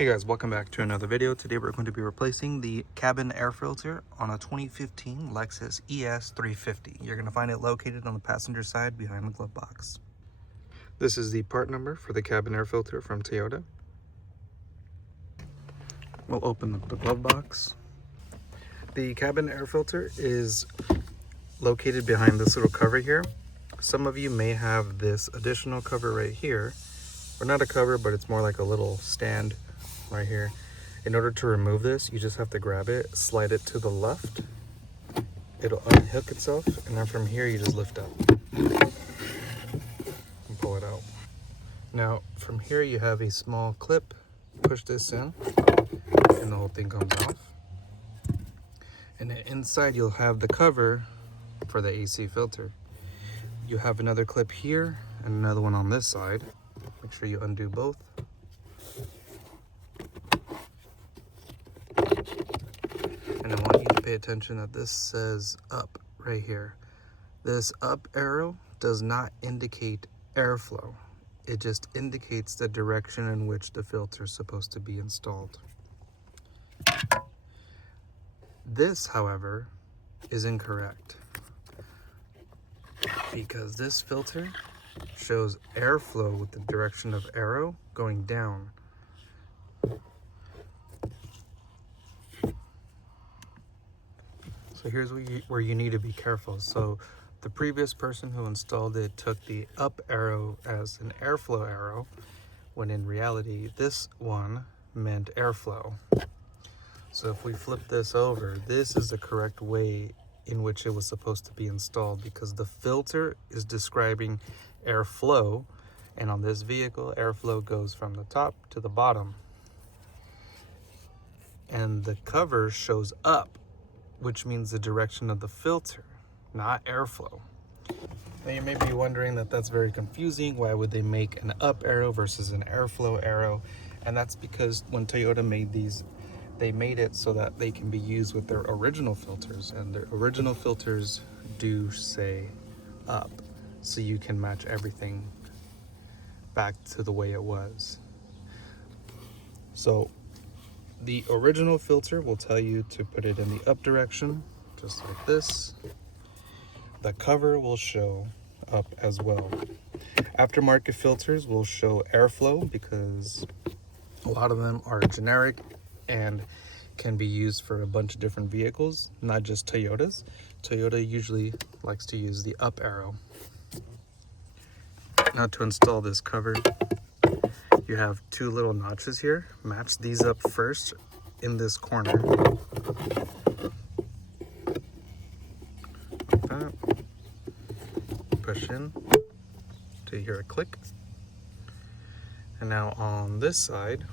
Hey guys, welcome back to another video. Today we're going to be replacing the cabin air filter on a 2015 Lexus ES 350. You're going to find it located on the passenger side behind the glove box. This is the part number for the cabin air filter from Toyota. We'll open up the glove box. The cabin air filter is located behind this little cover here. Some of you may have this additional cover right here, or not a cover, but it's more like a little stand right here. In order to remove this, you just have to grab it, slide it to the left, it'll unhook itself, and then from here you just lift up and pull it out. Now from here you have a small clip, push this in and the whole thing comes off, and then inside you'll have the cover for the AC filter. You have another clip here and another one on this side. Make sure you undo both. And I want you to pay attention that this says up right here. This up arrow does not indicate airflow. It just indicates the direction in which the filter is supposed to be installed. This, however, is incorrect, because this filter shows airflow with the direction of arrow going down. So here's where you need to be careful. So the previous person who installed it took the up arrow as an airflow arrow, when in reality this one meant airflow. So if we flip this over, this is the correct way in which it was supposed to be installed, because the filter is describing airflow, and on this vehicle airflow goes from the top to the bottom, and the cover shows up, which means the direction of the filter, not airflow. Now you may be wondering that that's very confusing. Why would they make an up arrow versus an airflow arrow? And that's because when Toyota made these, they made it so that they can be used with their original filters, and their original filters do say up, so you can match everything back to the way it was. So the original filter will tell you to put it in the up direction, just like this. The cover will show up as well. Aftermarket filters will show airflow, because a lot of them are generic and can be used for a bunch of different vehicles, not just Toyotas. Toyota usually likes to use the up arrow. Now to install this cover, you have two little notches here. Match these up first in this corner. Like that. Push in till you hear a click. And now on this side,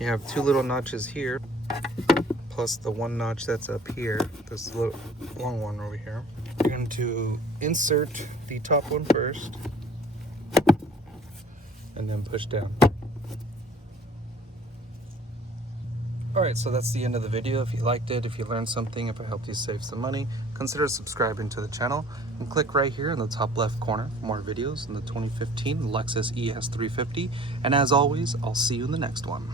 you have two little notches here, plus the one notch that's up here, this little long one over here. You're going to insert the top one first, and then push down. Alright, so that's the end of the video. If you liked it, if you learned something, if I helped you save some money, consider subscribing to the channel and click right here in the top left corner for more videos in the 2015 Lexus ES 350. And as always, I'll see you in the next one.